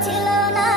ছিল না